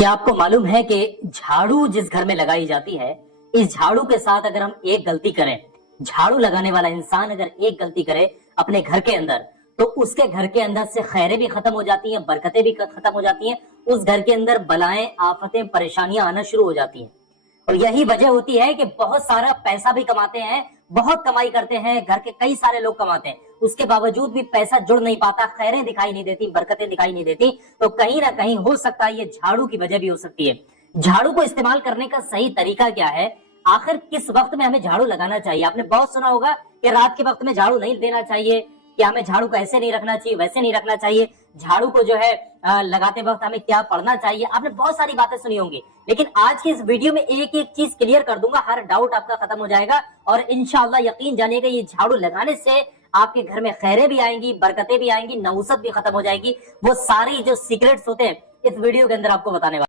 क्या आपको मालूम है कि झाड़ू जिस घर में लगाई जाती है, इस झाड़ू के साथ अगर हम एक गलती करें, झाड़ू लगाने वाला इंसान अगर एक गलती करे अपने घर के अंदर, तो उसके घर के अंदर से खैरें भी खत्म हो जाती हैं, बरकतें भी खत्म हो जाती हैं, उस घर के अंदर बलाएं, आफतें, परेशानियां आना शुरू हो जाती हैं। और यही वजह होती है कि बहुत सारा पैसा भी कमाते हैं, बहुत कमाई करते हैं, घर के कई सारे लोग कमाते हैं, उसके बावजूद भी पैसा जुड़ नहीं पाता, खैरें दिखाई नहीं देती, बरकतें दिखाई नहीं देती। तो कहीं ना कहीं हो सकता है ये झाड़ू की वजह भी हो सकती है। झाड़ू को इस्तेमाल करने का सही तरीका क्या है, आखिर किस वक्त में हमें झाड़ू लगाना चाहिए? आपने बहुत सुना होगा कि रात के वक्त में झाड़ू नहीं देना चाहिए, कि हमें झाड़ू को ऐसे नहीं रखना चाहिए, वैसे नहीं रखना चाहिए, झाड़ू को जो है लगाते वक्त हमें क्या पढ़ना चाहिए। आपने बहुत सारी बातें सुनी होंगी, लेकिन आज की इस वीडियो में एक एक चीज क्लियर कर दूंगा, हर डाउट आपका खत्म हो जाएगा। और इंशाअल्लाह यकीन जानिएगा, ये झाड़ू लगाने से आपके घर में खैरें भी आएंगी, बरकतें भी आएंगी, नहुसत भी खत्म हो जाएगी। वो सारी जो सीक्रेट्स होते हैं इस वीडियो के अंदर आपको बताने वाला।